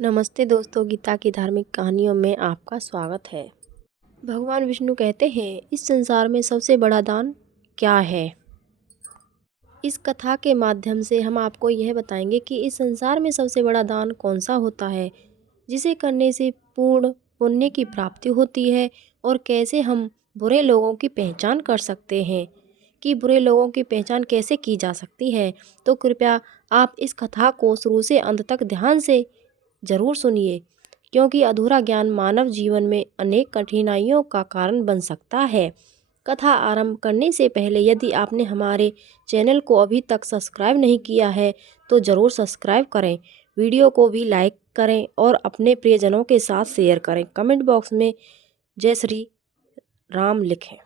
नमस्ते दोस्तों, गीता की धार्मिक कहानियों में आपका स्वागत है। भगवान विष्णु कहते हैं, इस संसार में सबसे बड़ा दान क्या है। इस कथा के माध्यम से हम आपको यह बताएंगे कि इस संसार में सबसे बड़ा दान कौन सा होता है, जिसे करने से पूर्ण पुण्य की प्राप्ति होती है, और कैसे हम बुरे लोगों की पहचान कर सकते हैं कि बुरे लोगों की पहचान कैसे की जा सकती है। तो कृपया आप इस कथा को शुरू से अंत तक ध्यान से जरूर सुनिए, क्योंकि अधूरा ज्ञान मानव जीवन में अनेक कठिनाइयों का कारण बन सकता है। कथा आरंभ करने से पहले यदि आपने हमारे चैनल को अभी तक सब्सक्राइब नहीं किया है तो ज़रूर सब्सक्राइब करें, वीडियो को भी लाइक करें और अपने प्रियजनों के साथ शेयर करें। कमेंट बॉक्स में जय श्री राम लिखें।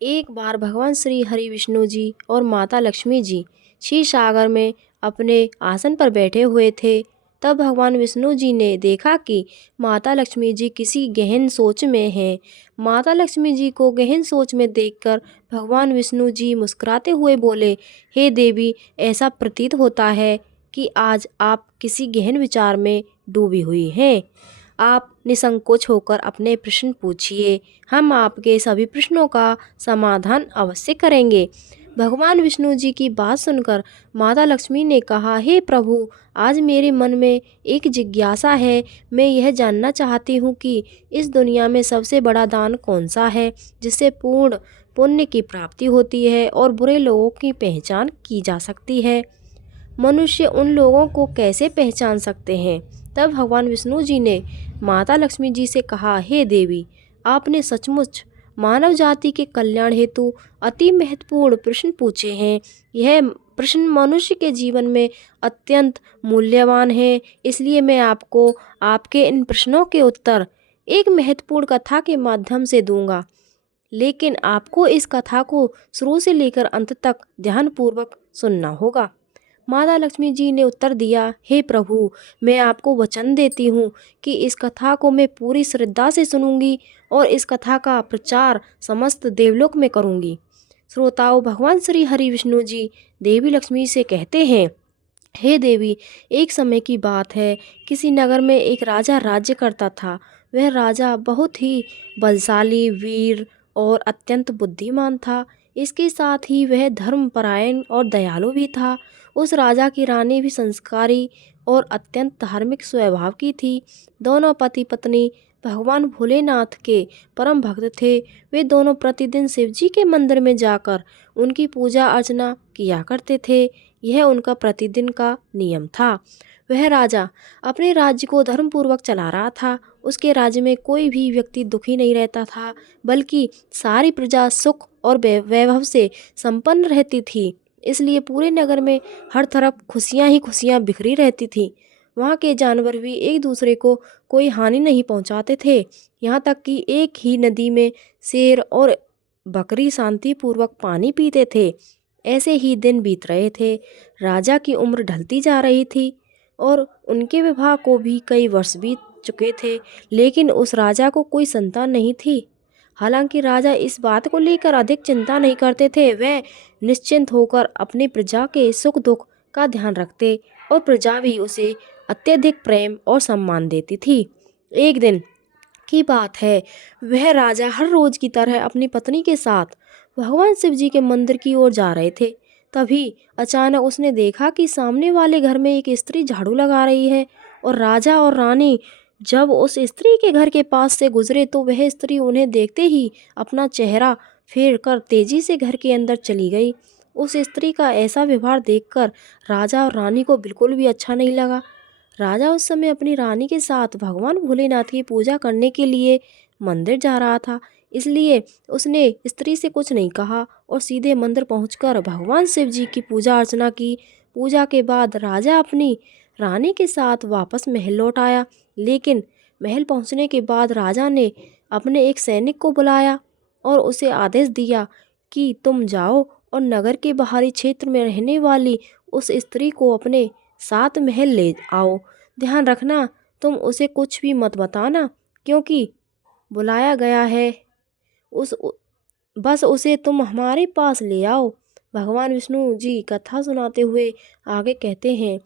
एक बार भगवान श्री हरि विष्णु जी और माता लक्ष्मी जी क्षीर सागर में अपने आसन पर बैठे हुए थे। तब भगवान विष्णु जी ने देखा कि माता लक्ष्मी जी किसी गहन सोच में हैं। माता लक्ष्मी जी को गहन सोच में देखकर भगवान विष्णु जी मुस्कुराते हुए बोले, हे देवी, ऐसा प्रतीत होता है कि आज आप किसी गहन विचार में डूबी हुई हैं। आप निसंकोच होकर अपने प्रश्न पूछिए, हम आपके सभी प्रश्नों का समाधान अवश्य करेंगे। भगवान विष्णु जी की बात सुनकर माता लक्ष्मी ने कहा, हे प्रभु, आज मेरे मन में एक जिज्ञासा है। मैं यह जानना चाहती हूँ कि इस दुनिया में सबसे बड़ा दान कौन सा है, जिससे पूर्ण पुण्य की प्राप्ति होती है और बुरे लोगों की पहचान की जा सकती है। मनुष्य उन लोगों को कैसे पहचान सकते हैं। तब भगवान विष्णु जी ने माता लक्ष्मी जी से कहा, हे देवी, आपने सचमुच मानव जाति के कल्याण हेतु अति महत्वपूर्ण प्रश्न पूछे हैं। यह प्रश्न मनुष्य के जीवन में अत्यंत मूल्यवान है, इसलिए मैं आपको आपके इन प्रश्नों के उत्तर एक महत्वपूर्ण कथा के माध्यम से दूंगा। लेकिन आपको इस कथा को शुरू से लेकर अंत तक ध्यानपूर्वक सुनना होगा। माता लक्ष्मी जी ने उत्तर दिया, हे प्रभु, मैं आपको वचन देती हूँ कि इस कथा को मैं पूरी श्रद्धा से सुनूंगी और इस कथा का प्रचार समस्त देवलोक में करूंगी। श्रोताओं, भगवान श्री हरि विष्णु जी देवी लक्ष्मी से कहते हैं, हे देवी, एक समय की बात है, किसी नगर में एक राजा राज्य करता था। वह राजा बहुत ही बलशाली, वीर और अत्यंत बुद्धिमान था। इसके साथ ही वह धर्मपरायण और दयालु भी था। उस राजा की रानी भी संस्कारी और अत्यंत धार्मिक स्वभाव की थी। दोनों पति पत्नी भगवान भोलेनाथ के परम भक्त थे। वे दोनों प्रतिदिन शिवजी के मंदिर में जाकर उनकी पूजा अर्चना किया करते थे। यह उनका प्रतिदिन का नियम था। वह राजा अपने राज्य को धर्मपूर्वक चला रहा था। उसके राज्य में कोई भी व्यक्ति दुखी नहीं रहता था, बल्कि सारी प्रजा सुख और वैभव से संपन्न रहती थी। इसलिए पूरे नगर में हर तरफ खुशियां ही खुशियां बिखरी रहती थी। वहाँ के जानवर भी एक दूसरे को कोई हानि नहीं पहुँचाते थे। यहाँ तक कि एक ही नदी में शेर और बकरी शांतिपूर्वक पानी पीते थे। ऐसे ही दिन बीत रहे थे। राजा की उम्र ढलती जा रही थी और उनके विवाह को भी कई वर्ष बीत चुके थे, लेकिन उस राजा को कोई संतान नहीं थी। हालांकि राजा इस बात को लेकर अधिक चिंता नहीं करते थे। वह निश्चिंत होकर अपनी प्रजा के सुख दुख का ध्यान रखते और प्रजा भी उसे अत्यधिक प्रेम और सम्मान देती थी। एक दिन की बात है, वह राजा हर रोज की तरह अपनी पत्नी के साथ भगवान शिव जी के मंदिर की ओर जा रहे थे। तभी अचानक उसने देखा कि सामने वाले घर में एक स्त्री झाड़ू लगा रही है, और राजा और रानी जब उस स्त्री के घर के पास से गुजरे तो वह स्त्री उन्हें देखते ही अपना चेहरा फेर कर तेजी से घर के अंदर चली गई। उस स्त्री का ऐसा व्यवहार देखकर राजा और रानी को बिल्कुल भी अच्छा नहीं लगा। राजा उस समय अपनी रानी के साथ भगवान भोलेनाथ की पूजा करने के लिए मंदिर जा रहा था, इसलिए उसने स्त्री से कुछ नहीं कहा और सीधे मंदिर पहुंचकर भगवान शिव जी की पूजा अर्चना की। पूजा के बाद राजा अपनी रानी के साथ वापस महल लौट आया। लेकिन महल पहुंचने के बाद राजा ने अपने एक सैनिक को बुलाया और उसे आदेश दिया कि तुम जाओ और नगर के बाहरी क्षेत्र में रहने वाली उस स्त्री को अपने साथ महल ले आओ। ध्यान रखना, तुम उसे कुछ भी मत बताना, क्योंकि बुलाया गया है। उस बस उसे तुम हमारे पास ले आओ। भगवान विष्णु जी कथा सुनाते हुए आगे कहते हैं,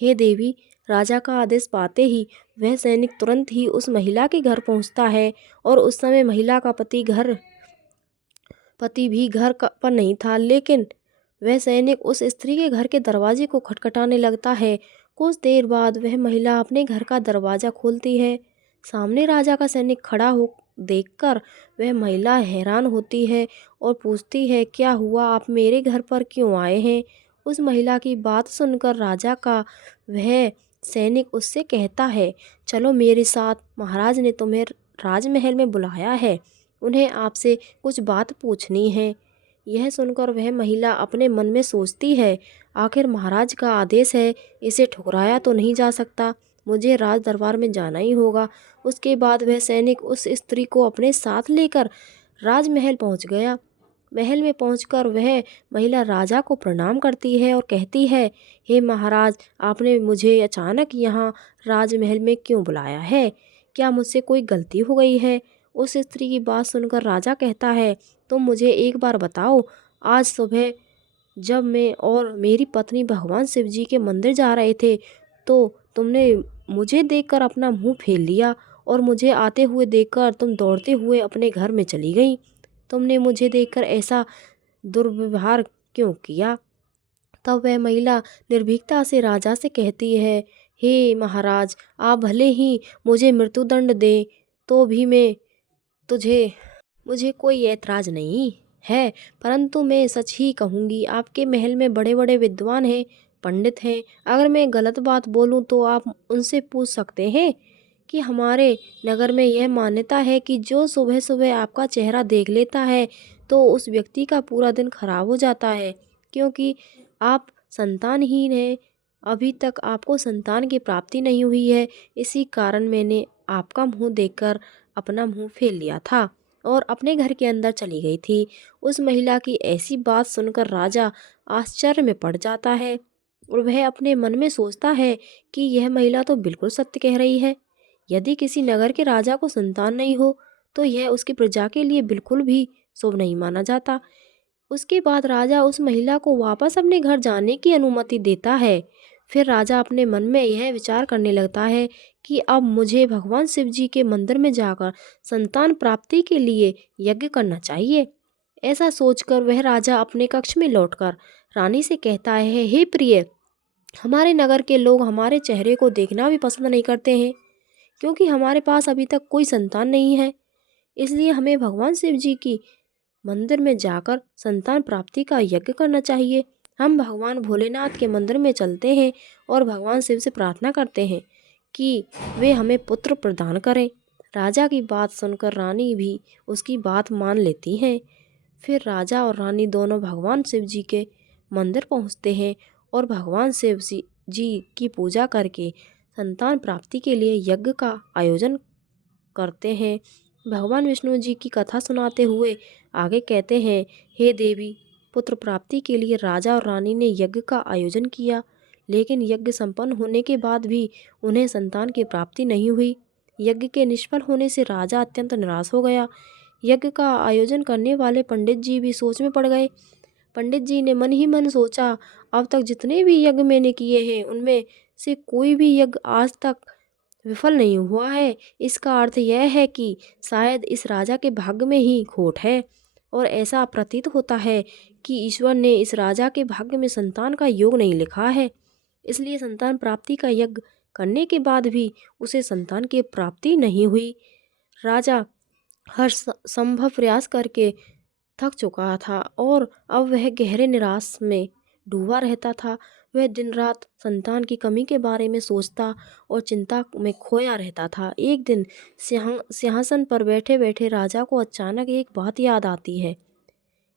हे देवी, राजा का आदेश पाते ही वह सैनिक तुरंत ही उस महिला के घर पहुंचता है और उस समय महिला का पति भी पर नहीं था, लेकिन वह सैनिक उस स्त्री के घर के दरवाजे को खटखटाने लगता है। कुछ देर बाद वह महिला अपने घर का दरवाजा खोलती है। सामने राजा का सैनिक खड़ा हो देखकर वह महिला हैरान होती है और पूछती है, क्या हुआ, आप मेरे घर पर क्यों आए हैं? उस महिला की बात सुनकर राजा का वह सैनिक उससे कहता है, चलो मेरे साथ, महाराज ने तुम्हें राजमहल में बुलाया है, उन्हें आपसे कुछ बात पूछनी है। यह सुनकर वह महिला अपने मन में सोचती है, आखिर महाराज का आदेश है, इसे ठुकराया तो नहीं जा सकता, मुझे राज दरबार में जाना ही होगा। उसके बाद वह सैनिक उस स्त्री को अपने साथ लेकर राजमहल पहुंच गया। महल में पहुंचकर वह महिला राजा को प्रणाम करती है और कहती है, हे महाराज, आपने मुझे अचानक यहाँ राजमहल में क्यों बुलाया है? क्या मुझसे कोई गलती हो गई है? उस स्त्री की बात सुनकर राजा कहता है, तुम मुझे एक बार बताओ, आज सुबह जब मैं और मेरी पत्नी भगवान शिव जी के मंदिर जा रहे थे तो तुमने मुझे देखकर अपना मुंह फेर लिया और मुझे आते हुए देखकर तुम दौड़ते हुए अपने घर में चली गई। तुमने मुझे देखकर ऐसा दुर्व्यवहार क्यों किया? तब वह महिला निर्भीकता से राजा से कहती है, हे महाराज, आप भले ही मुझे मृत्युदंड दें तो भी मुझे कोई ऐतराज नहीं है, परंतु मैं सच ही कहूँगी, आपके महल में बड़े बड़े विद्वान हैं, पंडित हैं, अगर मैं गलत बात बोलूँ तो आप उनसे पूछ सकते हैं कि हमारे नगर में यह मान्यता है कि जो सुबह सुबह आपका चेहरा देख लेता है तो उस व्यक्ति का पूरा दिन खराब हो जाता है, क्योंकि आप संतानहीन हैं, अभी तक आपको संतान की प्राप्ति नहीं हुई है, इसी कारण मैंने आपका मुंह देखकर अपना मुंह फेर लिया था और अपने घर के अंदर चली गई थी। उस महिला की ऐसी बात सुनकर राजा आश्चर्य में पड़ जाता है और वह अपने मन में सोचता है कि यह महिला तो बिल्कुल सत्य कह रही है। यदि किसी नगर के राजा को संतान नहीं हो तो यह उसकी प्रजा के लिए बिल्कुल भी शुभ नहीं माना जाता। उसके बाद राजा उस महिला को वापस अपने घर जाने की अनुमति देता है। फिर राजा अपने मन में यह विचार करने लगता है कि अब मुझे भगवान शिव जी के मंदिर में जाकर संतान प्राप्ति के लिए यज्ञ करना चाहिए। ऐसा सोचकर वह राजा अपने कक्ष में लौटकर रानी से कहता है, हे प्रिय, हमारे नगर के लोग हमारे चेहरे को देखना भी पसंद नहीं करते हैं, क्योंकि हमारे पास अभी तक कोई संतान नहीं है। इसलिए हमें भगवान शिव जी की मंदिर में जाकर संतान प्राप्ति का यज्ञ करना चाहिए। हम भगवान भोलेनाथ के मंदिर में चलते हैं और भगवान शिव से प्रार्थना करते हैं कि वे हमें पुत्र प्रदान करें। राजा की बात सुनकर रानी भी उसकी बात मान लेती हैं। फिर राजा और रानी दोनों भगवान शिव जी के मंदिर पहुंचते हैं और भगवान शिव जी की पूजा करके संतान प्राप्ति के लिए यज्ञ का आयोजन करते हैं। भगवान विष्णु जी की कथा सुनाते हुए आगे कहते हैं, हे देवी, पुत्र प्राप्ति के लिए राजा और रानी ने यज्ञ का आयोजन किया, लेकिन यज्ञ संपन्न होने के बाद भी उन्हें संतान की प्राप्ति नहीं हुई। यज्ञ के निष्फल होने से राजा अत्यंत निराश हो गया। यज्ञ का आयोजन करने वाले पंडित जी भी सोच में पड़ गए। पंडित जी ने मन ही मन सोचा, अब तक जितने भी यज्ञ मैंने किए हैं उनमें से कोई भी यज्ञ आज तक विफल नहीं हुआ है। इसका अर्थ यह है कि शायद इस राजा के भाग्य में ही खोट है और ऐसा प्रतीत होता है कि ईश्वर ने इस राजा के भाग्य में संतान का योग नहीं लिखा है। इसलिए संतान प्राप्ति का यज्ञ करने के बाद भी उसे संतान की प्राप्ति नहीं हुई। राजा हर संभव प्रयास करके थक चुका था और अब वह गहरे निराश में डूबा रहता था। वह दिन रात संतान की कमी के बारे में सोचता और चिंता में खोया रहता था। एक दिन सिंहासन पर बैठे बैठे राजा को अचानक एक बात याद आती है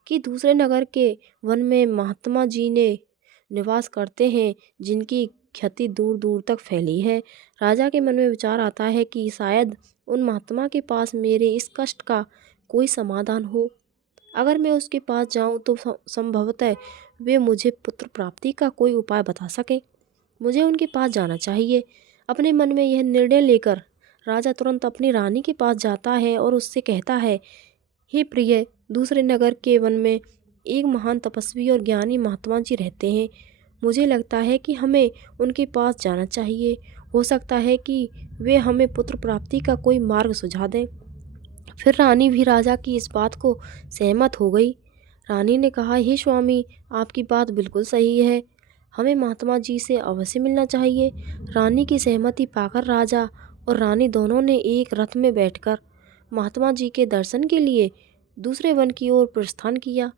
कि दूसरे नगर के वन में महात्मा जी ने निवास करते हैं, जिनकी ख्याति दूर दूर तक फैली है। राजा के मन में विचार आता है कि शायद उन महात्मा के पास मेरे इस कष्ट का कोई समाधान हो। अगर मैं उसके पास जाऊं तो संभवतः वे मुझे पुत्र प्राप्ति का कोई उपाय बता सके। मुझे उनके पास जाना चाहिए। अपने मन में यह निर्णय लेकर राजा तुरंत अपनी रानी के पास जाता है और उससे कहता है, हे प्रिय, दूसरे नगर के वन में एक महान तपस्वी और ज्ञानी महात्मा जी रहते हैं। मुझे लगता है कि हमें उनके पास जाना चाहिए। हो सकता है कि वे हमें पुत्र प्राप्ति का कोई मार्ग सुझा दें। फिर रानी भी राजा की इस बात को सहमत हो गई। रानी ने कहा, हे स्वामी, आपकी बात बिल्कुल सही है। हमें महात्मा जी से अवश्य मिलना चाहिए। रानी की सहमति पाकर राजा और रानी दोनों ने एक रथ में बैठकर महात्मा जी के दर्शन के लिए दूसरे वन की ओर प्रस्थान किया।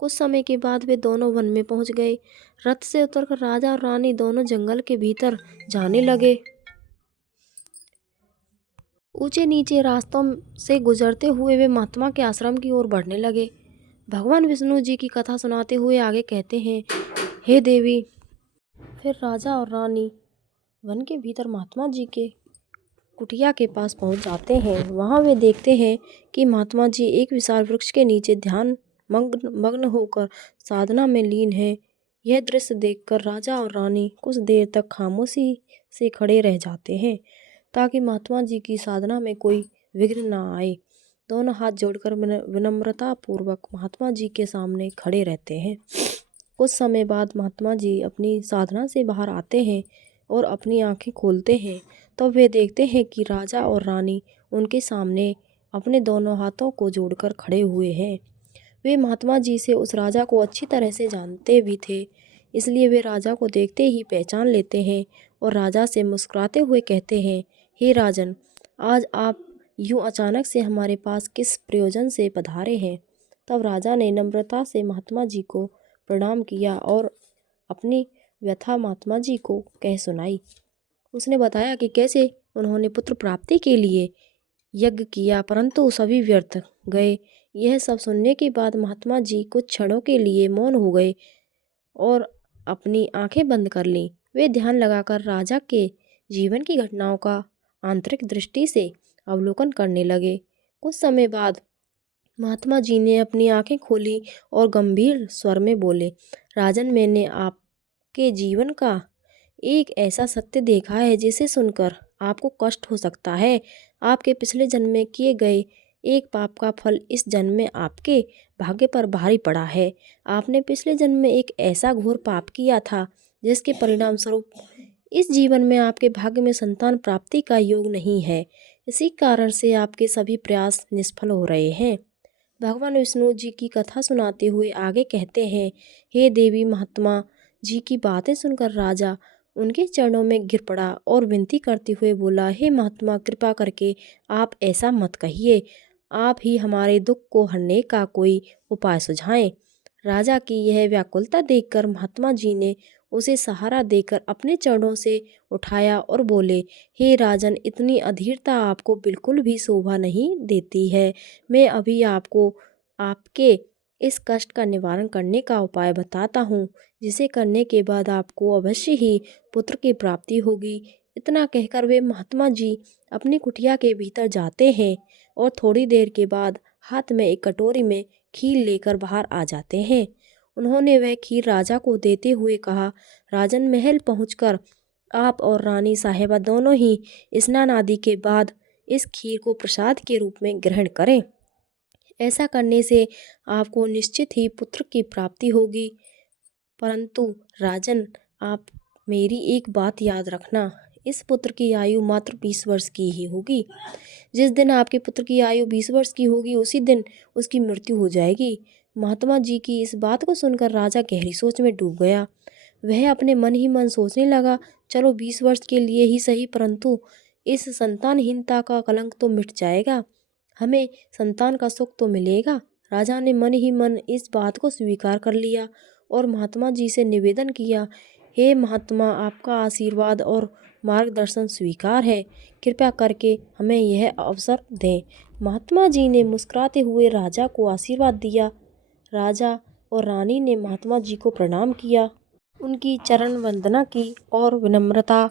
कुछ समय के बाद वे दोनों वन में पहुंच गए। रथ से उतरकर राजा और रानी दोनों जंगल के भीतर जाने लगे। ऊंचे नीचे रास्तों से गुजरते हुए वे महात्मा के आश्रम की ओर बढ़ने लगे। भगवान विष्णु जी की कथा सुनाते हुए आगे कहते हैं, हे देवी। फिर राजा और रानी वन के भीतर महात्मा जी के कुटिया के पास पहुंच जाते हैं। वहां वे देखते हैं कि महात्मा जी एक विशाल वृक्ष के नीचे ध्यान मग्न होकर साधना में लीन है। यह दृश्य देखकर राजा और रानी कुछ देर तक खामोशी से खड़े रह जाते हैं ताकि महात्मा जी की साधना में कोई विघ्न न आए। दोनों हाथ जोड़कर विनम्रता पूर्वक महात्मा जी के सामने खड़े रहते हैं। कुछ समय बाद महात्मा जी अपनी साधना से बाहर आते हैं और अपनी आंखें खोलते हैं। तब वे देखते हैं कि राजा और रानी उनके सामने अपने दोनों हाथों को जोड़कर खड़े हुए हैं। वे महात्मा जी से उस राजा को अच्छी तरह से जानते भी थे, इसलिए वे राजा को देखते ही पहचान लेते हैं और राजा से मुस्कुराते हुए कहते हैं, हे राजन, आज आप यूँ अचानक से हमारे पास किस प्रयोजन से पधारे हैं? तब राजा ने नम्रता से महात्मा जी को प्रणाम किया और अपनी व्यथा महात्मा जी को कह सुनाई। उसने बताया कि कैसे उन्होंने पुत्र प्राप्ति के लिए यज्ञ किया परंतु सभी व्यर्थ गए। यह सब सुनने के बाद महात्मा जी कुछ क्षणों के लिए मौन हो गए और अपनी आंखें बंद कर लीं। वे ध्यान लगाकर राजा के जीवन की घटनाओं का आंतरिक दृष्टि से अवलोकन करने लगे। कुछ समय बाद महात्मा जी ने अपनी आंखें खोली और गंभीर स्वर में बोले, राजन, मैंने आपके जीवन का एक ऐसा सत्य देखा है जिसे सुनकर आपको कष्ट हो सकता है। आपके पिछले जन्म में किए गए एक पाप का फल इस जन्म में आपके भाग्य पर भारी पड़ा है। आपने पिछले जन्म में एक ऐसा घोर पाप किया था जिसके परिणाम स्वरूप इस जीवन में आपके भाग्य में संतान प्राप्ति का योग नहीं है। इसी कारण से आपके सभी प्रयास निष्फल हो रहे हैं। भगवान विष्णु जी की कथा सुनाते हुए आगे कहते हैं, हे देवी। महात्मा जी की बातें सुनकर राजा उनके चरणों में गिर पड़ा और विनती करते हुए बोला, हे महात्मा, कृपा करके आप ऐसा मत कहिए। आप ही हमारे दुख को हरने का कोई उपाय सुझाएं। राजा की यह व्याकुलता देखकर महात्मा जी ने उसे सहारा देकर अपने चरणों से उठाया और बोले, हे राजन, इतनी अधीरता आपको बिल्कुल भी शोभा नहीं देती है। मैं अभी आपको आपके इस कष्ट का निवारण करने का उपाय बताता हूँ, जिसे करने के बाद आपको अवश्य ही पुत्र की प्राप्ति होगी। इतना कहकर वे महात्मा जी अपनी कुटिया के भीतर जाते हैं और थोड़ी देर के बाद हाथ में एक कटोरी में खीर लेकर बाहर आ जाते हैं। उन्होंने वह खीर राजा को देते हुए कहा, राजन, महल पहुंचकर आप और रानी साहिबा दोनों ही स्नान आदि के बाद इस खीर को प्रसाद के रूप में ग्रहण करें। ऐसा करने से आपको निश्चित ही पुत्र की प्राप्ति होगी। परंतु राजन, आप मेरी एक बात याद रखना, इस पुत्र की आयु मात्र 20 वर्ष की ही होगी। जिस दिन आपके पुत्र की आयु 20 वर्ष की होगी उसी दिन उसकी मृत्यु हो जाएगी। महात्मा जी की इस बात को सुनकर राजा गहरी सोच में डूब गया। वह अपने मन ही मन सोचने लगा, चलो 20 वर्ष के लिए ही सही, परंतु इस संतानहीनता का कलंक तो मिट जाएगा, हमें संतान का सुख तो मिलेगा। राजा ने मन ही मन इस बात को स्वीकार कर लिया और महात्मा जी से निवेदन किया, हे महात्मा, आपका आशीर्वाद और मार्गदर्शन स्वीकार है, कृपया करके हमें यह अवसर दें। महात्मा जी ने मुस्कुराते हुए राजा को आशीर्वाद दिया। राजा और रानी ने महात्मा जी को प्रणाम किया, उनकी चरण वंदना की और विनम्रता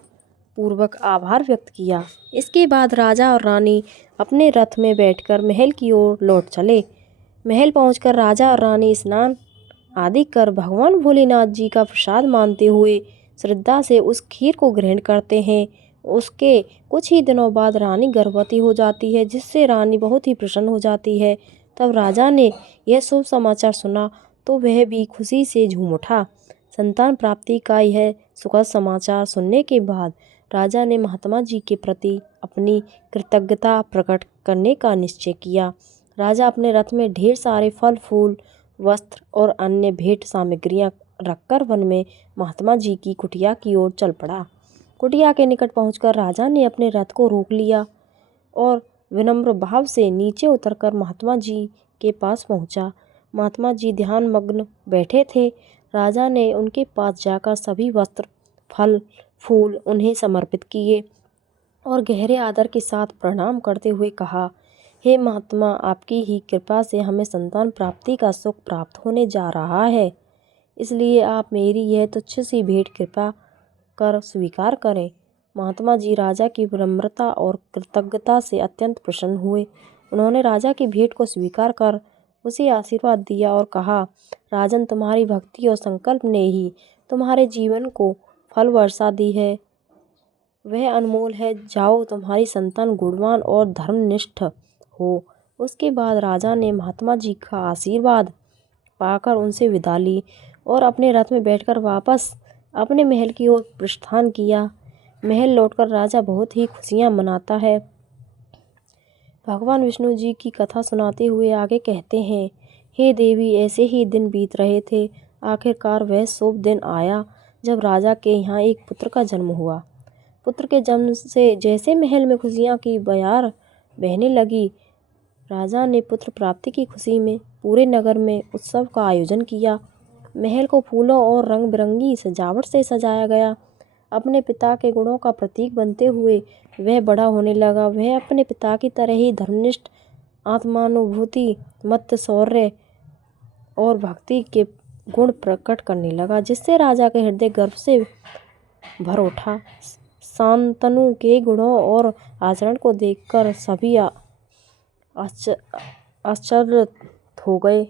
पूर्वक आभार व्यक्त किया। इसके बाद राजा और रानी अपने रथ में बैठकर महल की ओर लौट चले। महल पहुंचकर राजा और रानी स्नान आदि कर भगवान भोलेनाथ जी का प्रसाद मानते हुए श्रद्धा से उस खीर को ग्रहण करते हैं। उसके कुछ ही दिनों बाद रानी गर्भवती हो जाती है, जिससे रानी बहुत ही प्रसन्न हो जाती है। तब राजा ने यह शुभ समाचार सुना तो वह भी खुशी से झूम उठा। संतान प्राप्ति का यह सुखद समाचार सुनने के बाद राजा ने महात्मा जी के प्रति अपनी कृतज्ञता प्रकट करने का निश्चय किया। राजा अपने रथ में ढेर सारे फल फूल, वस्त्र और अन्य भेंट सामग्रियां रखकर वन में महात्मा जी की कुटिया की ओर चल पड़ा। कुटिया के निकट पहुंचकर राजा ने अपने रथ को रोक लिया और विनम्र भाव से नीचे उतरकर महात्मा जी के पास पहुंचा। महात्मा जी ध्यान मग्न बैठे थे। राजा ने उनके पास जाकर सभी वस्त्र, फल, फूल उन्हें समर्पित किए और गहरे आदर के साथ प्रणाम करते हुए कहा, हे महात्मा, आपकी ही कृपा से हमें संतान प्राप्ति का सुख प्राप्त होने जा रहा है, इसलिए आप मेरी यह तुच्छ सी भेंट कृपा कर स्वीकार करें। महात्मा जी राजा की विनम्रता और कृतज्ञता से अत्यंत प्रसन्न हुए। उन्होंने राजा की भेंट को स्वीकार कर उसे आशीर्वाद दिया और कहा, राजन, तुम्हारी भक्ति और संकल्प ने ही तुम्हारे जीवन को फल वर्षा दी है, वह अनमोल है। जाओ, तुम्हारी संतान गुणवान और धर्मनिष्ठ हो। उसके बाद राजा ने महात्मा जी का आशीर्वाद पाकर उनसे विदा ली और अपने रथ में बैठकर वापस अपने महल की ओर प्रस्थान किया। महल लौटकर राजा बहुत ही खुशियां मनाता है। भगवान विष्णु जी की कथा सुनाते हुए आगे कहते हैं, हे देवी, ऐसे ही दिन बीत रहे थे। आखिरकार वह शुभ दिन आया जब राजा के यहाँ एक पुत्र का जन्म हुआ। पुत्र के जन्म से जैसे महल में खुशियाँ की बयार बहने लगी, राजा ने पुत्र प्राप्ति की खुशी में पूरे नगर में उत्सव का आयोजन किया। महल को फूलों और रंग बिरंगी सजावट से सजाया गया। अपने पिता के गुणों का प्रतीक बनते हुए वह बड़ा होने लगा। वह अपने पिता की तरह ही धर्मनिष्ठ, आत्मानुभूति, मत, शौर्य और भक्ति के गुण प्रकट करने लगा, जिससे राजा के हृदय गर्व से भर उठा। शांतनु के गुणों और आचरण को देखकर सभी आश्चर्यचकित हो गए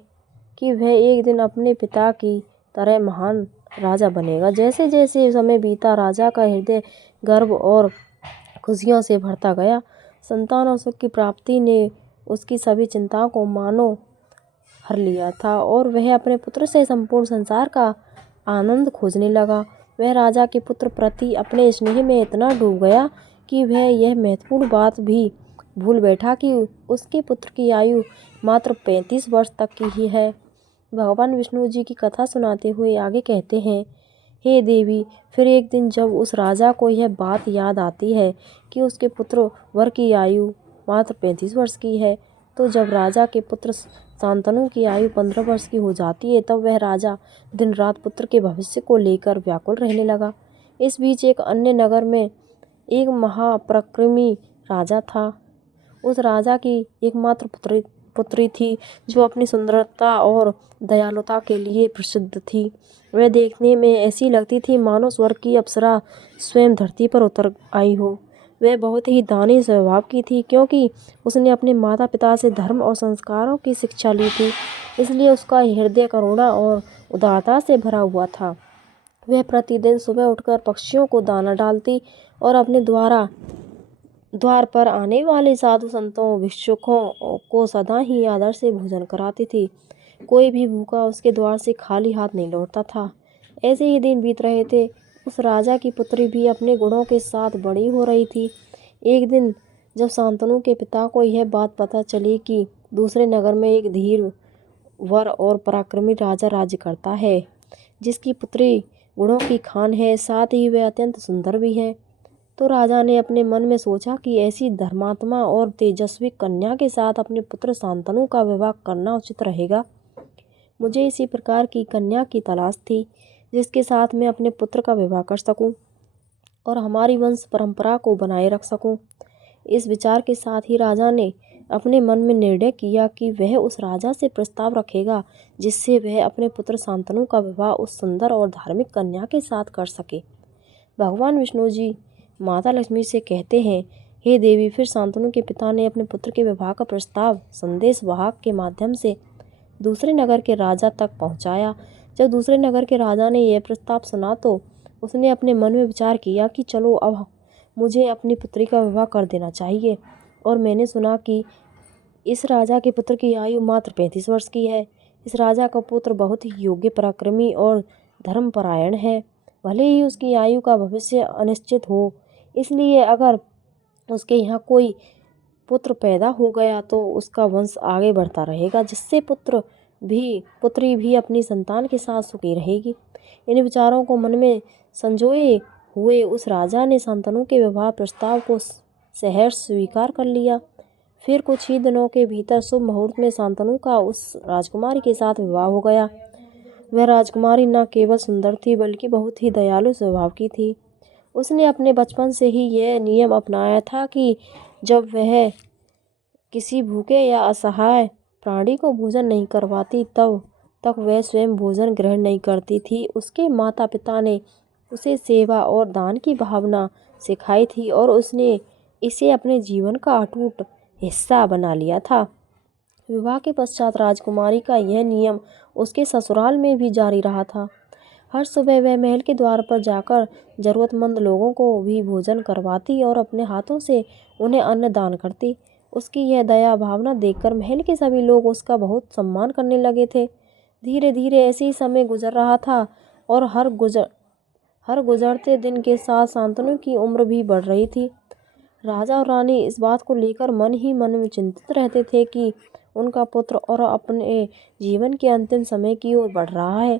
कि वह एक दिन अपने पिता की तरह महान राजा बनेगा। जैसे जैसे समय बीता, राजा का हृदय गर्व और खुशियों से भरता गया। संतान और सुख की प्राप्ति ने उसकी सभी चिंताओं को मानो हर लिया था और वह अपने पुत्र से संपूर्ण संसार का आनंद खोजने लगा। वह राजा के पुत्र प्रति अपने स्नेह में इतना डूब गया कि वह यह महत्वपूर्ण बात भी भूल बैठा कि उसके पुत्र की आयु मात्र 35 वर्ष तक की ही है। भगवान विष्णु जी की कथा सुनाते हुए आगे कहते हैं, हे देवी, फिर एक दिन जब उस राजा को यह बात याद आती है कि उसके पुत्र वर की आयु मात्र 35 वर्ष की है, तो जब राजा के पुत्र शांतनु की आयु 15 वर्ष की हो जाती है, तब वह राजा दिन रात पुत्र के भविष्य को लेकर व्याकुल रहने लगा। इस बीच एक अन्य नगर में एक महापराक्रमी राजा था। उस राजा की एकमात्र पुत्री थी, जो अपनी सुंदरता और दयालुता के लिए प्रसिद्ध थी। वह देखने में ऐसी लगती थी मानो स्वर्ग की अप्सरा स्वयं धरती पर उतर आई हो। वह बहुत ही दानी स्वभाव की थी, क्योंकि उसने अपने माता पिता से धर्म और संस्कारों की शिक्षा ली थी, इसलिए उसका हृदय करुणा और उदारता से भरा हुआ था। वह प्रतिदिन सुबह उठकर पक्षियों को दाना डालती और अपने द्वार पर आने वाले साधु संतों, भिक्षुकों को सदा ही आदर से भोजन कराती थी। कोई भी भूखा उसके द्वार से खाली हाथ नहीं लौटता था। ऐसे ही दिन बीत रहे थे। उस राजा की पुत्री भी अपने गुणों के साथ बड़ी हो रही थी। एक दिन जब शांतनु के पिता को यह बात पता चली कि दूसरे नगर में एक धीर, वर और पराक्रमी राजा राज्य करता है, जिसकी पुत्री गुणों की खान है, साथ ही वह अत्यंत सुंदर भी है, तो राजा ने अपने मन में सोचा कि ऐसी धर्मात्मा और तेजस्वी कन्या के साथ अपने पुत्र शांतनु का विवाह करना उचित रहेगा। मुझे इसी प्रकार की कन्या की तलाश थी, जिसके साथ मैं अपने पुत्र का विवाह कर सकूं और हमारी वंश परंपरा को बनाए रख सकूं। इस विचार के साथ ही राजा ने अपने मन में निर्णय किया कि वह उस राजा से प्रस्ताव रखेगा, जिससे वह अपने पुत्र शांतनु का विवाह उस सुंदर और धार्मिक कन्या के साथ कर सके। भगवान विष्णु जी माता लक्ष्मी से कहते हैं, हे देवी, फिर शांतनु के पिता ने अपने पुत्र के विवाह का प्रस्ताव संदेश वाहक के माध्यम से दूसरे नगर के राजा तक पहुंचाया। जब दूसरे नगर के राजा ने यह प्रस्ताव सुना, तो उसने अपने मन में विचार किया कि चलो, अब मुझे अपनी पुत्री का विवाह कर देना चाहिए। और मैंने सुना कि इस राजा के पुत्र की आयु मात्र 35 वर्ष की है। इस राजा का पुत्र बहुत ही योग्य, पराक्रमी और धर्मपरायण है, भले ही उसकी आयु का भविष्य अनिश्चित हो। इसलिए अगर उसके यहाँ कोई पुत्र पैदा हो गया तो उसका वंश आगे बढ़ता रहेगा, जिससे पुत्री भी अपनी संतान के साथ सुखी रहेगी। इन विचारों को मन में संजोए हुए उस राजा ने शांतनु के विवाह प्रस्ताव को सहर्ष स्वीकार कर लिया। फिर कुछ ही दिनों के भीतर शुभ मुहूर्त में शांतनु का उस राजकुमारी के साथ विवाह हो गया। वह राजकुमारी न केवल सुंदर थी बल्कि बहुत ही दयालु स्वभाव की थी। उसने अपने बचपन से ही यह नियम अपनाया था कि जब वह किसी भूखे या असहाय प्राणी को भोजन नहीं करवाती तब तक वह स्वयं भोजन ग्रहण नहीं करती थी। उसके माता पिता ने उसे सेवा और दान की भावना सिखाई थी और उसने इसे अपने जीवन का अटूट हिस्सा बना लिया था। विवाह के पश्चात राजकुमारी का यह नियम उसके ससुराल में भी जारी रहा था। हर सुबह वह महल के द्वार पर जाकर जरूरतमंद लोगों को भी भोजन करवाती और अपने हाथों से उन्हें अन्न दान करती। उसकी यह दया भावना देखकर महल के सभी लोग उसका बहुत सम्मान करने लगे थे। धीरे धीरे ऐसे ही समय गुजर रहा था और हर गुजरते दिन के साथ शांतनु की उम्र भी बढ़ रही थी। राजा और रानी इस बात को लेकर मन ही मन में चिंतित रहते थे कि उनका पुत्र और अपने जीवन के अंतिम समय की ओर बढ़ रहा है।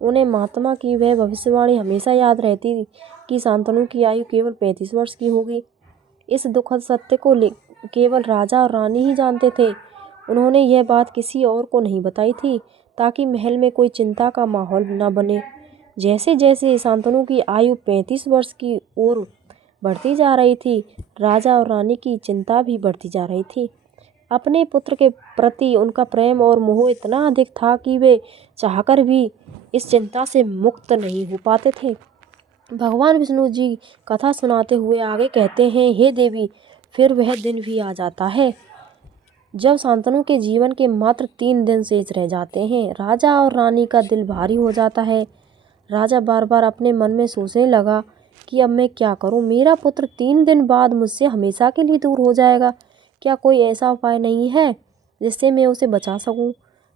उन्हें महात्मा की वह भविष्यवाणी हमेशा याद रहती कि शांतनु की आयु केवल 35 वर्ष की होगी। इस दुखद सत्य को केवल राजा और रानी ही जानते थे। उन्होंने यह बात किसी और को नहीं बताई थी ताकि महल में कोई चिंता का माहौल न बने। जैसे जैसे शांतनु की आयु 35 वर्ष की ओर बढ़ती जा रही थी, राजा और रानी की चिंता भी बढ़ती जा रही थी। अपने पुत्र के प्रति उनका प्रेम और मोह इतना अधिक था कि वे चाहकर भी इस चिंता से मुक्त नहीं हो पाते थे। भगवान विष्णु जी कथा सुनाते हुए आगे कहते हैं, हे देवी, फिर वह दिन भी आ जाता है जब शांतनु के जीवन के मात्र 3 दिन शेष रह जाते हैं। राजा और रानी का दिल भारी हो जाता है। राजा बार बार अपने मन में सोचने लगा कि अब मैं क्या करूं? मेरा पुत्र 3 दिन बाद मुझसे हमेशा के लिए दूर हो जाएगा। क्या कोई ऐसा उपाय नहीं है जिससे मैं उसे बचा सकूं?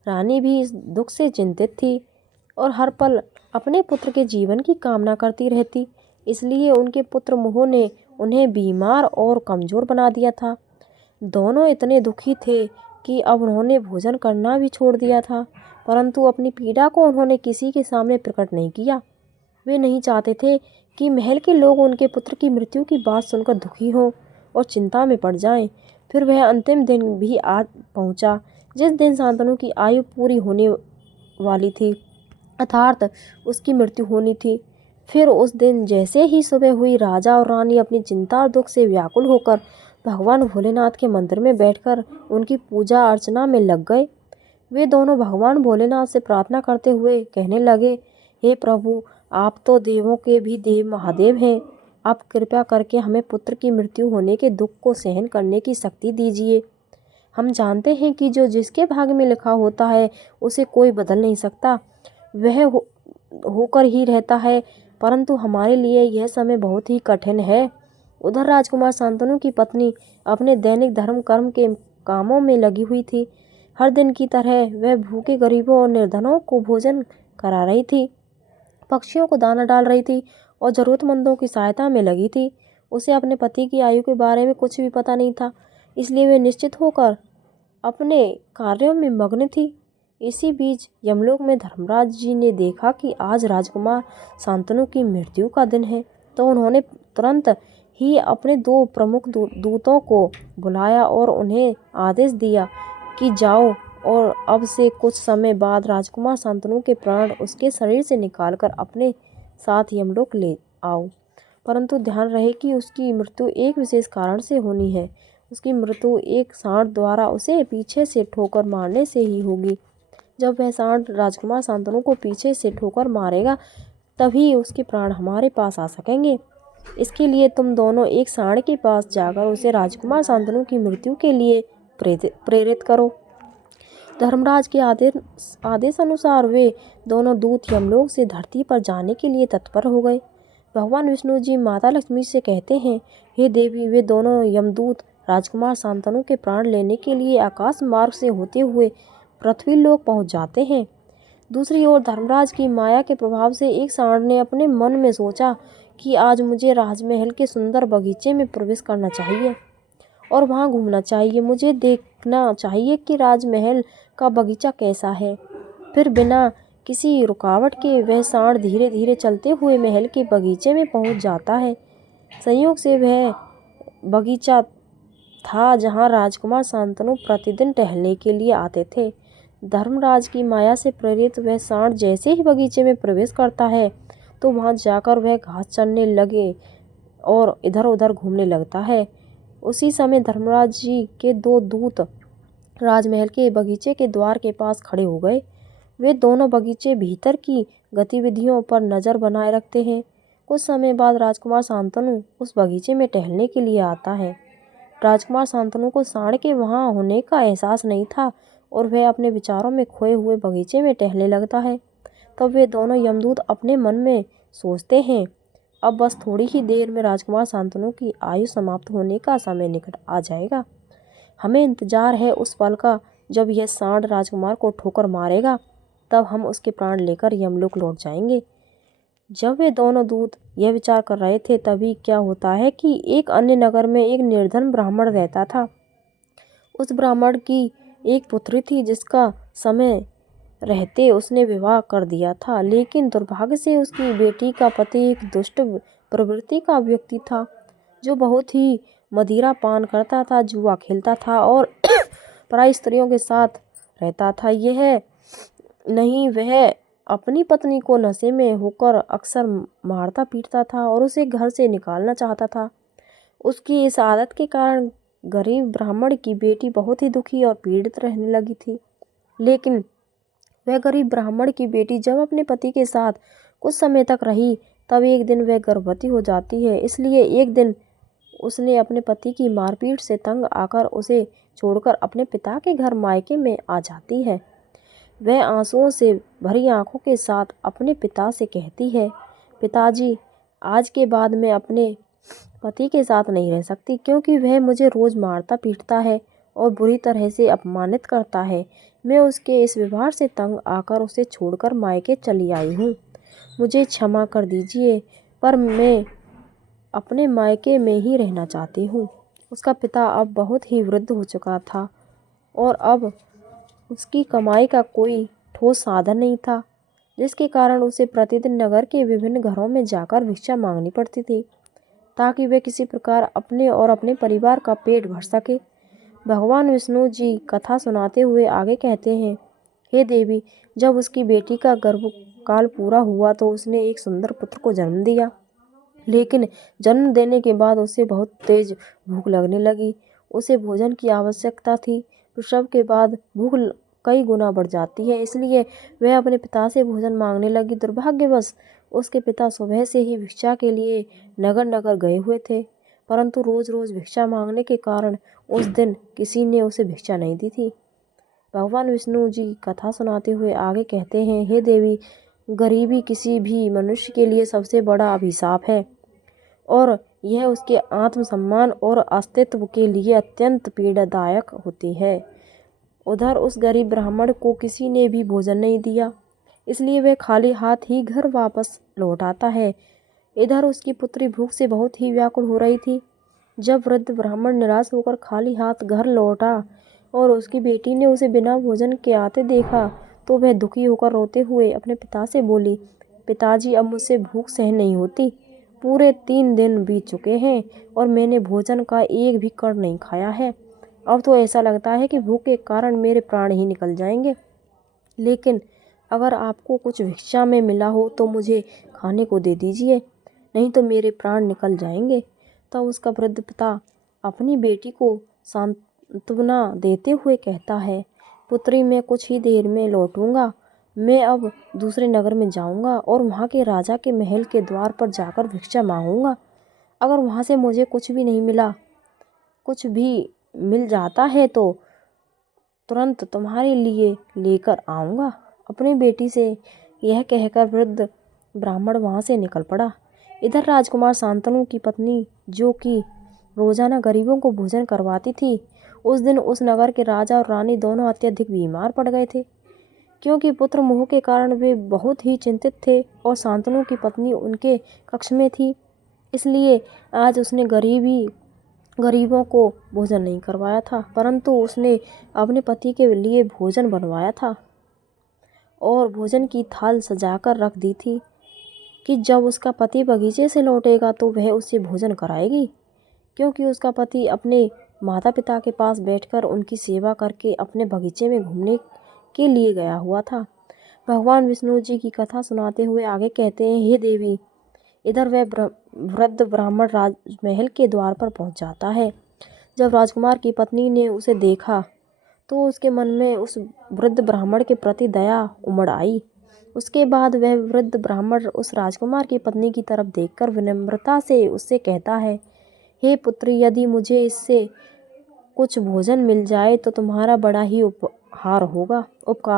रानी भी इस दुख से चिंतित थी और हर पल अपने पुत्र के जीवन की कामना करती रहती। इसलिए उनके पुत्र मोह ने उन्हें बीमार और कमज़ोर बना दिया था। दोनों इतने दुखी थे कि अब उन्होंने भोजन करना भी छोड़ दिया था, परंतु अपनी पीड़ा को उन्होंने किसी के सामने प्रकट नहीं किया। वे नहीं चाहते थे कि महल के लोग उनके पुत्र की मृत्यु की बात सुनकर दुखी हों और चिंता में पड़ जाएं। फिर वह अंतिम दिन भी आ पहुंचा जिस दिन शांतनु की आयु पूरी होने वाली थी, अर्थात उसकी मृत्यु होनी थी। फिर उस दिन जैसे ही सुबह हुई, राजा और रानी अपनी चिंता और दुख से व्याकुल होकर भगवान भोलेनाथ के मंदिर में बैठकर उनकी पूजा अर्चना में लग गए। वे दोनों भगवान भोलेनाथ से प्रार्थना करते हुए कहने लगे, हे प्रभु, आप तो देवों के भी देव महादेव हैं। आप कृपया करके हमें पुत्र की मृत्यु होने के दुख को सहन करने की शक्ति दीजिए। हम जानते हैं कि जो जिसके भाग्य में लिखा होता है उसे कोई बदल नहीं सकता, वह होकर ही रहता है, परंतु हमारे लिए यह समय बहुत ही कठिन है। उधर राजकुमार शांतनु की पत्नी अपने दैनिक धर्म कर्म के कामों में लगी हुई थी। हर दिन की तरह वह भूखे गरीबों और निर्धनों को भोजन करा रही थी, पक्षियों को दाना डाल रही थी और ज़रूरतमंदों की सहायता में लगी थी। उसे अपने पति की आयु के बारे में कुछ भी पता नहीं था, इसलिए वह निश्चित होकर अपने कार्यों में मग्न थी। इसी बीच यमलोक में धर्मराज जी ने देखा कि आज राजकुमार शांतनु की मृत्यु का दिन है, तो उन्होंने तुरंत ही अपने 2 प्रमुख दूतों को बुलाया और उन्हें आदेश दिया कि जाओ और अब से कुछ समय बाद राजकुमार शांतनु के प्राण उसके शरीर से निकालकर अपने साथ यमलोक ले आओ। परंतु ध्यान रहे कि उसकी मृत्यु एक विशेष कारण से होनी है। उसकी मृत्यु एक सांड द्वारा उसे पीछे से ठोकर मारने से ही होगी। जब वह सांड राजकुमार शांतनु को पीछे से ठोकर मारेगा तभी उसके प्राण हमारे पास आ सकेंगे। इसके लिए तुम दोनों एक सांड के पास जाकर उसे राजकुमार शांतनु की मृत्यु के लिए प्रेरित करो। धर्मराज के आदेश अनुसार वे दोनों दूत यमलोक से धरती पर जाने के लिए तत्पर हो गए। भगवान विष्णु जी माता लक्ष्मी से कहते हैं, हे देवी, वे दोनों यमदूत राजकुमार शांतनु के प्राण लेने के लिए आकाश मार्ग से होते हुए पृथ्वी लोक पहुंच जाते हैं। दूसरी ओर धर्मराज की माया के प्रभाव से एक सांड ने अपने मन में सोचा कि आज मुझे राजमहल के सुंदर बगीचे में प्रवेश करना चाहिए और वहाँ घूमना चाहिए। मुझे देखना चाहिए कि राजमहल का बगीचा कैसा है। फिर बिना किसी रुकावट के वह सांड धीरे धीरे चलते हुए महल के बगीचे में पहुँच जाता है। संयोग से वह बगीचा था जहाँ राजकुमार शांतनु प्रतिदिन टहलने के लिए आते थे। धर्मराज की माया से प्रेरित वह सांड जैसे ही बगीचे में प्रवेश करता है तो वहाँ जाकर वह घास चरने लगे और इधर उधर घूमने लगता है। उसी समय धर्मराज जी के दो दूत राजमहल के बगीचे के द्वार के पास खड़े हो गए। वे दोनों बगीचे भीतर की गतिविधियों पर नज़र बनाए रखते हैं। कुछ समय बाद राजकुमार शांतनु उस बगीचे में टहलने के लिए आता है। राजकुमार शांतनु को सांड के वहाँ होने का एहसास नहीं था और वह अपने विचारों में खोए हुए बगीचे में टहलने लगता है। तब वे दोनों यमदूत अपने मन में सोचते हैं, अब बस थोड़ी ही देर में राजकुमार शांतनु की आयु समाप्त होने का समय निकट आ जाएगा। हमें इंतजार है उस पल का जब यह सांड राजकुमार को ठोकर मारेगा, तब हम उसके प्राण लेकर यमलोक लौट जाएंगे। जब वे दोनों दूत यह विचार कर रहे थे तभी क्या होता है कि एक अन्य नगर में एक निर्धन ब्राह्मण रहता था। उस ब्राह्मण की एक पुत्री थी जिसका समय रहते उसने विवाह कर दिया था, लेकिन दुर्भाग्य से उसकी बेटी का पति एक दुष्ट प्रवृत्ति का व्यक्ति था जो बहुत ही मदिरा पान करता था, जुआ खेलता था और पराई स्त्रियों के साथ रहता था। यह नहीं, वह अपनी पत्नी को नशे में होकर अक्सर मारता पीटता था और उसे घर से निकालना चाहता था। उसकी इस आदत के कारण गरीब ब्राह्मण की बेटी बहुत ही दुखी और पीड़ित रहने लगी थी। लेकिन वह गरीब ब्राह्मण की बेटी जब अपने पति के साथ कुछ समय तक रही तब एक दिन वह गर्भवती हो जाती है। इसलिए एक दिन उसने अपने पति की मारपीट से तंग आकर उसे छोड़कर अपने पिता के घर मायके में आ जाती है। वह आंसुओं से भरी आंखों के साथ अपने पिता से कहती है, पिताजी, आज के बाद मैं अपने पति के साथ नहीं रह सकती क्योंकि वह मुझे रोज़ मारता पीटता है और बुरी तरह से अपमानित करता है। मैं उसके इस व्यवहार से तंग आकर उसे छोड़कर मायके चली आई हूँ। मुझे क्षमा कर दीजिए, पर मैं अपने मायके में ही रहना चाहती हूँ। उसका पिता अब बहुत ही वृद्ध हो चुका था और अब उसकी कमाई का कोई ठोस साधन नहीं था, जिसके कारण उसे प्रतिदिन नगर के विभिन्न घरों में जाकर भिक्षा मांगनी पड़ती थी ताकि वह किसी प्रकार अपने और अपने परिवार का पेट भर सके। भगवान विष्णु जी कथा सुनाते हुए आगे कहते हैं, हे देवी, जब उसकी बेटी का गर्भकाल पूरा हुआ तो उसने एक सुंदर पुत्र को जन्म दिया, लेकिन जन्म देने के बाद उसे बहुत तेज भूख लगने लगी। उसे भोजन की आवश्यकता थी। प्रसव के बाद भूख कई गुना बढ़ जाती है, इसलिए वह अपने पिता से भोजन मांगने लगी। दुर्भाग्यवश उसके पिता सुबह से ही भिक्षा के लिए नगर नगर गए हुए थे, परंतु रोज़ रोज़ भिक्षा मांगने के कारण उस दिन किसी ने उसे भिक्षा नहीं दी थी। भगवान विष्णु जी कथा सुनाते हुए आगे कहते हैं, हे देवी, गरीबी किसी भी मनुष्य के लिए सबसे बड़ा अभिशाप है और यह उसके आत्मसम्मान और अस्तित्व के लिए अत्यंत पीड़ादायक होती है। उधर उस गरीब ब्राह्मण को किसी ने भी भोजन नहीं दिया, इसलिए वह खाली हाथ ही घर वापस लौट आता है। इधर उसकी पुत्री भूख से बहुत ही व्याकुल हो रही थी। जब वृद्ध ब्राह्मण निराश होकर खाली हाथ घर लौटा और उसकी बेटी ने उसे बिना भोजन के आते देखा तो वह दुखी होकर रोते हुए अपने पिता से बोली, पिताजी, अब मुझसे भूख सहन नहीं होती। पूरे 3 दिन बीत चुके हैं और मैंने भोजन का एक भी कण नहीं खाया है। अब तो ऐसा लगता है कि भूख के कारण मेरे प्राण ही निकल जाएंगे। लेकिन अगर आपको कुछ भिक्षा में मिला हो तो मुझे खाने को दे दीजिए, नहीं तो मेरे प्राण निकल जाएंगे। तब उसका वृद्ध पिता अपनी बेटी को सांत्वना देते हुए कहता है, पुत्री, मैं कुछ ही देर में लौटूंगा। मैं अब दूसरे नगर में जाऊंगा और वहाँ के राजा के महल के द्वार पर जाकर भिक्षा मांगूंगा। अगर वहाँ से मुझे कुछ भी नहीं मिला, कुछ भी मिल जाता है तो तुरंत तुम्हारे लिए लेकर आऊँगा। अपनी बेटी से यह कहकर वृद्ध ब्राह्मण वहाँ से निकल पड़ा। इधर राजकुमार शांतनु की पत्नी, जो कि रोजाना गरीबों को भोजन करवाती थी, उस दिन उस नगर के राजा और रानी दोनों अत्यधिक बीमार पड़ गए थे। क्योंकि पुत्र मोह के कारण वे बहुत ही चिंतित थे और शांतनु की पत्नी उनके कक्ष में थी। इसलिए आज उसने गरीबों को भोजन नहीं करवाया था, परंतु उसने अपने पति के लिए भोजन बनवाया था और भोजन की थाल सजाकर रख दी थी कि जब उसका पति बगीचे से लौटेगा तो वह उसे भोजन कराएगी, क्योंकि उसका पति अपने माता पिता के पास बैठकर उनकी सेवा करके अपने बगीचे में घूमने के लिए गया हुआ था। भगवान विष्णु जी की कथा सुनाते हुए आगे कहते हैं, हे देवी, इधर वह वृद्ध ब्राह्मण राजमहल के द्वार पर पहुंच जाता है। जब राजकुमार की पत्नी ने उसे देखा तो उसके मन में उस वृद्ध ब्राह्मण के प्रति दया उमड़ आई। उसके बाद वह वृद्ध ब्राह्मण उस राजकुमार की पत्नी की तरफ देखकर विनम्रता से उससे कहता है, हे पुत्री, यदि मुझे इससे कुछ भोजन मिल जाए तो तुम्हारा बड़ा ही उपकार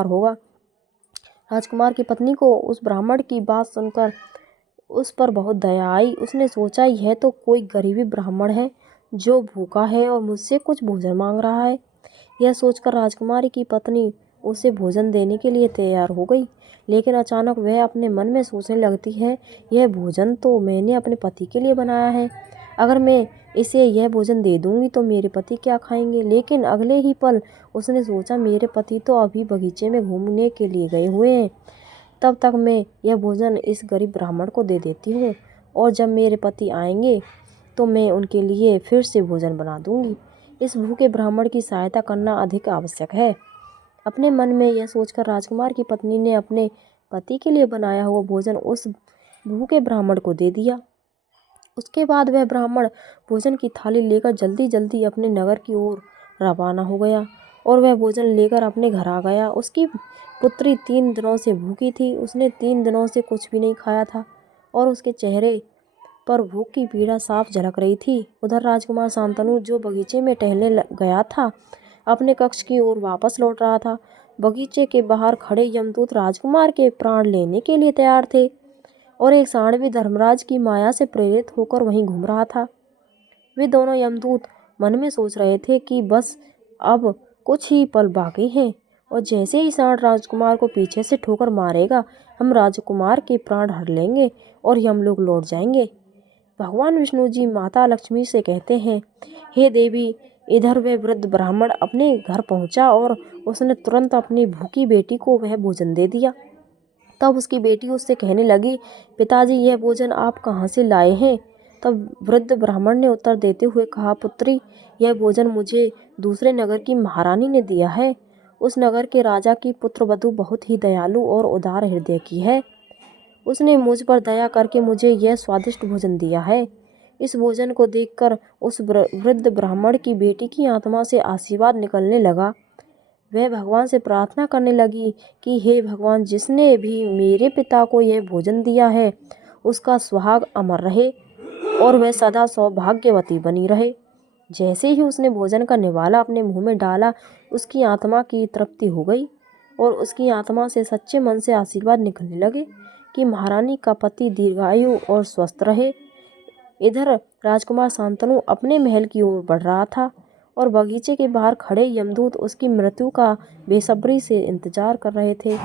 होगा। राजकुमार की पत्नी को उस ब्राह्मण की बात सुनकर उस पर बहुत दया आई। उसने सोचा, यह तो कोई गरीबी ब्राह्मण है जो भूखा है और मुझसे कुछ भोजन मांग रहा है। यह सोचकर राजकुमारी की पत्नी उसे भोजन देने के लिए तैयार हो गई, लेकिन अचानक वह अपने मन में सोचने लगती है, यह भोजन तो मैंने अपने पति के लिए बनाया है। अगर मैं इसे यह भोजन दे दूंगी तो मेरे पति क्या खाएंगे। लेकिन अगले ही पल उसने सोचा, मेरे पति तो अभी बगीचे में घूमने के लिए गए हुए हैं, तब तक मैं यह भोजन इस गरीब ब्राह्मण को दे देती हूँ और जब मेरे पति आएंगे तो मैं उनके लिए फिर से भोजन बना दूंगी। इस भूखे ब्राह्मण की सहायता करना अधिक आवश्यक है। अपने मन में यह सोचकर राजकुमार की पत्नी ने अपने पति के लिए बनाया हुआ भोजन उस भूखे ब्राह्मण को दे दिया। उसके बाद वह ब्राह्मण भोजन की थाली लेकर जल्दी जल्दी अपने नगर की ओर रवाना हो गया और वह भोजन लेकर अपने घर आ गया। उसकी पुत्री 3 दिनों से भूखी थी। उसने 3 दिनों से कुछ भी नहीं खाया था और उसके चेहरे पर भूख की पीड़ा साफ झलक रही थी। उधर राजकुमार शांतनु, जो बगीचे में टहलने गया था, अपने कक्ष की ओर वापस लौट रहा था। बगीचे के बाहर खड़े यमदूत राजकुमार के प्राण लेने के लिए तैयार थे और एक सांड भी धर्मराज की माया से प्रेरित होकर वहीं घूम रहा था। वे दोनों यमदूत मन में सोच रहे थे कि बस अब कुछ ही पल बाकी हैं और जैसे ही सांड राजकुमार को पीछे से ठोकर मारेगा, हम राजकुमार के प्राण हर लेंगे और यमलोक लौट जाएंगे। भगवान विष्णु जी माता लक्ष्मी से कहते हैं, हे देवी, इधर वह वृद्ध ब्राह्मण अपने घर पहुंचा और उसने तुरंत अपनी भूखी बेटी को वह भोजन दे दिया। तब उसकी बेटी उससे कहने लगी, पिताजी, यह भोजन आप कहाँ से लाए हैं? तब वृद्ध ब्राह्मण ने उत्तर देते हुए कहा, पुत्री, यह भोजन मुझे दूसरे नगर की महारानी ने दिया है। उस नगर के राजा की पुत्रवधू बहुत ही दयालु और उदार हृदय की है। उसने मुझ पर दया करके मुझे यह स्वादिष्ट भोजन दिया है। इस भोजन को देखकर उस वृद्ध ब्राह्मण की बेटी की आत्मा से आशीर्वाद निकलने लगा। वह भगवान से प्रार्थना करने लगी कि हे भगवान, जिसने भी मेरे पिता को यह भोजन दिया है उसका सुहाग अमर रहे और वह सदा सौभाग्यवती बनी रहे। जैसे ही उसने भोजन का निवाला अपने मुंह में डाला, उसकी आत्मा की तृप्ति हो गई और उसकी आत्मा से सच्चे मन से आशीर्वाद निकलने लगे कि महारानी का पति दीर्घायु और स्वस्थ रहे। इधर राजकुमार शांतनु अपने महल की ओर बढ़ रहा था और बगीचे के बाहर खड़े यमदूत उसकी मृत्यु का बेसब्री से इंतजार कर रहे थे।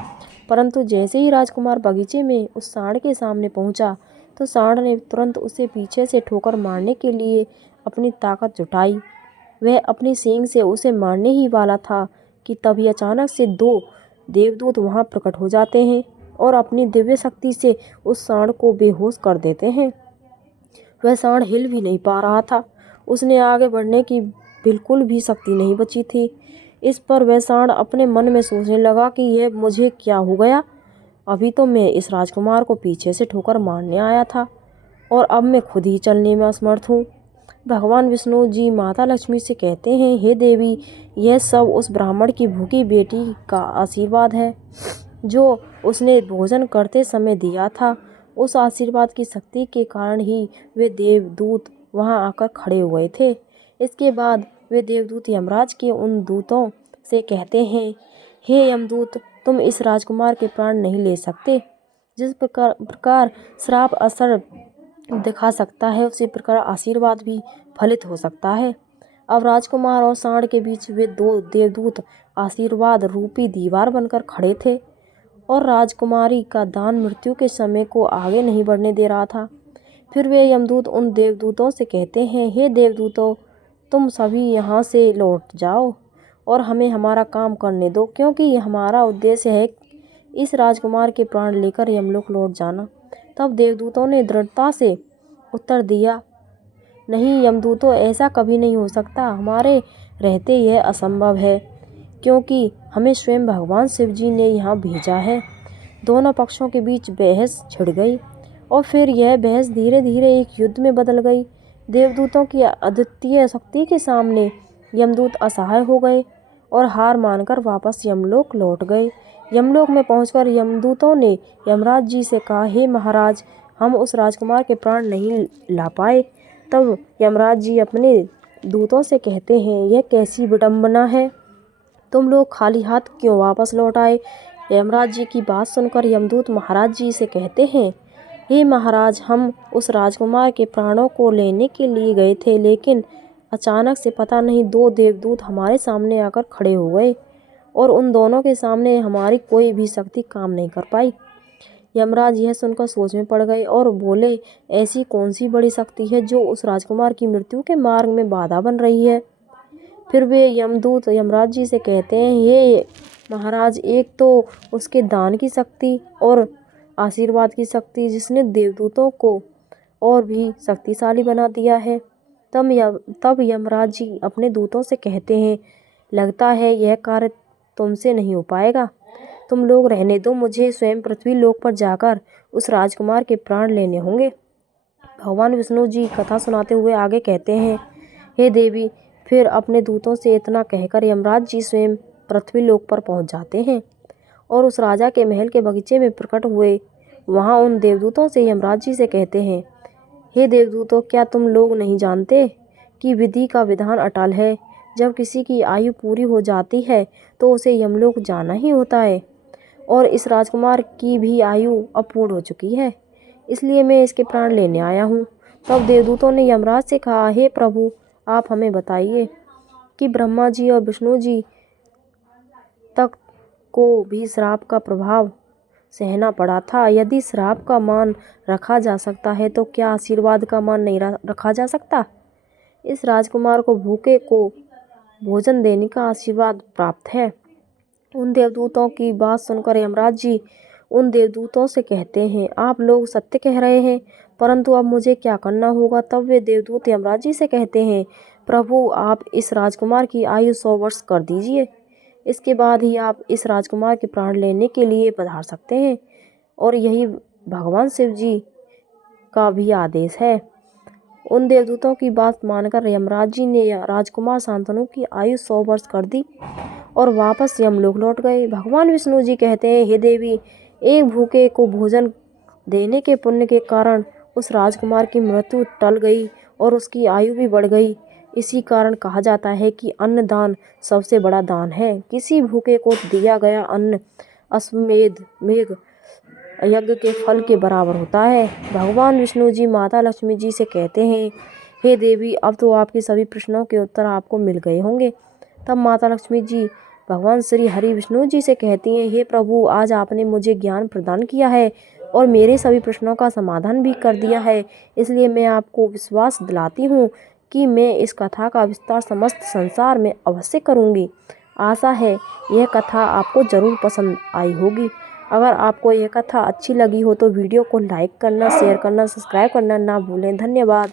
परंतु जैसे ही राजकुमार बगीचे में उस सांड के सामने पहुंचा तो सांड ने तुरंत उसे पीछे से ठोकर मारने के लिए अपनी ताकत जुटाई। वह अपनी सींग से उसे मारने ही वाला था कि तभी अचानक से 2 देवदूत वहां प्रकट हो जाते हैं और अपनी दिव्य शक्ति से उस सांड को बेहोश कर देते हैं। वह सांड हिल भी नहीं पा रहा था। उसने आगे बढ़ने की बिल्कुल भी शक्ति नहीं बची थी। इस पर वह सांड अपने मन में सोचने लगा कि यह मुझे क्या हो गया। अभी तो मैं इस राजकुमार को पीछे से ठोकर मारने आया था और अब मैं खुद ही चलने में असमर्थ हूँ। भगवान विष्णु जी माता लक्ष्मी से कहते हैं, हे देवी, यह सब उस ब्राह्मण की भूखी बेटी का आशीर्वाद है जो उसने भोजन करते समय दिया था। उस आशीर्वाद की शक्ति के कारण ही वे देवदूत वहां आकर खड़े हुए थे। इसके बाद वे देवदूत यमराज के उन दूतों से कहते हैं, हे यमदूत, तुम इस राजकुमार के प्राण नहीं ले सकते। जिस प्रकार श्राप असर दिखा सकता है, उसी प्रकार आशीर्वाद भी फलित हो सकता है। अब राजकुमार और सांड के बीच वे दो देवदूत आशीर्वाद रूपी दीवार बनकर खड़े थे और राजकुमारी का दान मृत्यु के समय को आगे नहीं बढ़ने दे रहा था। फिर वे यमदूत उन देवदूतों से कहते हैं, हे देवदूतों, तुम सभी यहाँ से लौट जाओ और हमें हमारा काम करने दो, क्योंकि हमारा उद्देश्य है इस राजकुमार के प्राण लेकर यमलोक लौट जाना। तब देवदूतों ने दृढ़ता से उत्तर दिया, नहीं यमदूतों, ऐसा कभी नहीं हो सकता। हमारे रहते यह असंभव है, क्योंकि हमें स्वयं भगवान शिव जी ने यहाँ भेजा है। दोनों पक्षों के बीच बहस छिड़ गई और फिर यह बहस धीरे धीरे एक युद्ध में बदल गई। देवदूतों की अद्वितीय शक्ति के सामने यमदूत असहाय हो गए और हार मानकर वापस यमलोक लौट गए। यमलोक में पहुंचकर यमदूतों ने यमराज जी से कहा, हे महाराज, हम उस राजकुमार के प्राण नहीं ला पाए। तब यमराज जी अपने दूतों से कहते हैं, यह कैसी विडंबना है, तुम लोग खाली हाथ क्यों वापस लौट आए। यमराज जी की बात सुनकर यमदूत महाराज जी से कहते हैं, हे महाराज, हम उस राजकुमार के प्राणों को लेने के लिए गए थे, लेकिन अचानक से पता नहीं दो देवदूत हमारे सामने आकर खड़े हो गए और उन दोनों के सामने हमारी कोई भी शक्ति काम नहीं कर पाई। यमराज यह सुनकर सोच में पड़ गए और बोले, ऐसी कौन सी बड़ी शक्ति है जो उस राजकुमार की मृत्यु के मार्ग में बाधा बन रही है। फिर वे यमदूत यमराज जी से कहते हैं, हे महाराज, एक तो उसके दान की शक्ति और आशीर्वाद की शक्ति, जिसने देवदूतों को और भी शक्तिशाली बना दिया है। तब यमराज जी अपने दूतों से कहते हैं, लगता है यह कार्य तुमसे नहीं हो पाएगा, तुम लोग रहने दो, मुझे स्वयं पृथ्वी लोक पर जाकर उस राजकुमार के प्राण लेने होंगे। भगवान विष्णु जी कथा सुनाते हुए आगे कहते हैं, हे देवी, फिर अपने दूतों से इतना कहकर यमराज जी स्वयं पृथ्वी लोक पर पहुंच जाते हैं और उस राजा के महल के बगीचे में प्रकट हुए। वहां उन देवदूतों से यमराज जी से कहते हैं, हे देवदूतों, क्या तुम लोग नहीं जानते कि विधि का विधान अटल है। जब किसी की आयु पूरी हो जाती है तो उसे यमलोक जाना ही होता है और इस राजकुमार की भी आयु अपूर्ण हो चुकी है, इसलिए मैं इसके प्राण लेने आया हूँ। तब देवदूतों ने यमराज से कहा, हे प्रभु, आप हमें बताइए कि ब्रह्मा जी और विष्णु जी तक को भी श्राप का प्रभाव सहना पड़ा था। यदि श्राप का मान रखा जा सकता है तो क्या आशीर्वाद का मान नहीं रखा जा सकता। इस राजकुमार को भूखे को भोजन देने का आशीर्वाद प्राप्त है। उन देवदूतों की बात सुनकर यमराज जी उन देवदूतों से कहते हैं, आप लोग सत्य कह रहे हैं, परंतु अब मुझे क्या करना होगा। तब वे देवदूत यमराज जी से कहते हैं, प्रभु, आप इस राजकुमार की आयु 100 वर्ष कर दीजिए, इसके बाद ही आप इस राजकुमार के प्राण लेने के लिए पधार सकते हैं और यही भगवान शिव जी का भी आदेश है। उन देवदूतों की बात मानकर यमराज जी ने राजकुमार शांतनु की आयु 100 वर्ष कर दी और वापस यमलोक लौट गए। भगवान विष्णु जी कहते हैं, हे देवी, एक भूखे को भोजन देने के पुण्य के कारण उस राजकुमार की मृत्यु टल गई और उसकी आयु भी बढ़ गई। इसी कारण कहा जाता है कि अन्न दान सबसे बड़ा दान है। किसी भूखे को दिया गया अन्न अश्वमेध यज्ञ के फल के बराबर होता है। भगवान विष्णु जी माता लक्ष्मी जी से कहते हैं, हे देवी, अब तो आपके सभी प्रश्नों के उत्तर आपको मिल गए होंगे। तब माता लक्ष्मी जी भगवान श्री हरि विष्णु जी से कहती हैं, हे प्रभु, आज आपने मुझे ज्ञान प्रदान किया है और मेरे सभी प्रश्नों का समाधान भी कर दिया है, इसलिए मैं आपको विश्वास दिलाती हूँ कि मैं इस कथा का विस्तार समस्त संसार में अवश्य करूँगी। आशा है यह कथा आपको ज़रूर पसंद आई होगी। अगर आपको यह कथा अच्छी लगी हो तो वीडियो को लाइक करना, शेयर करना, सब्सक्राइब करना ना भूलें। धन्यवाद।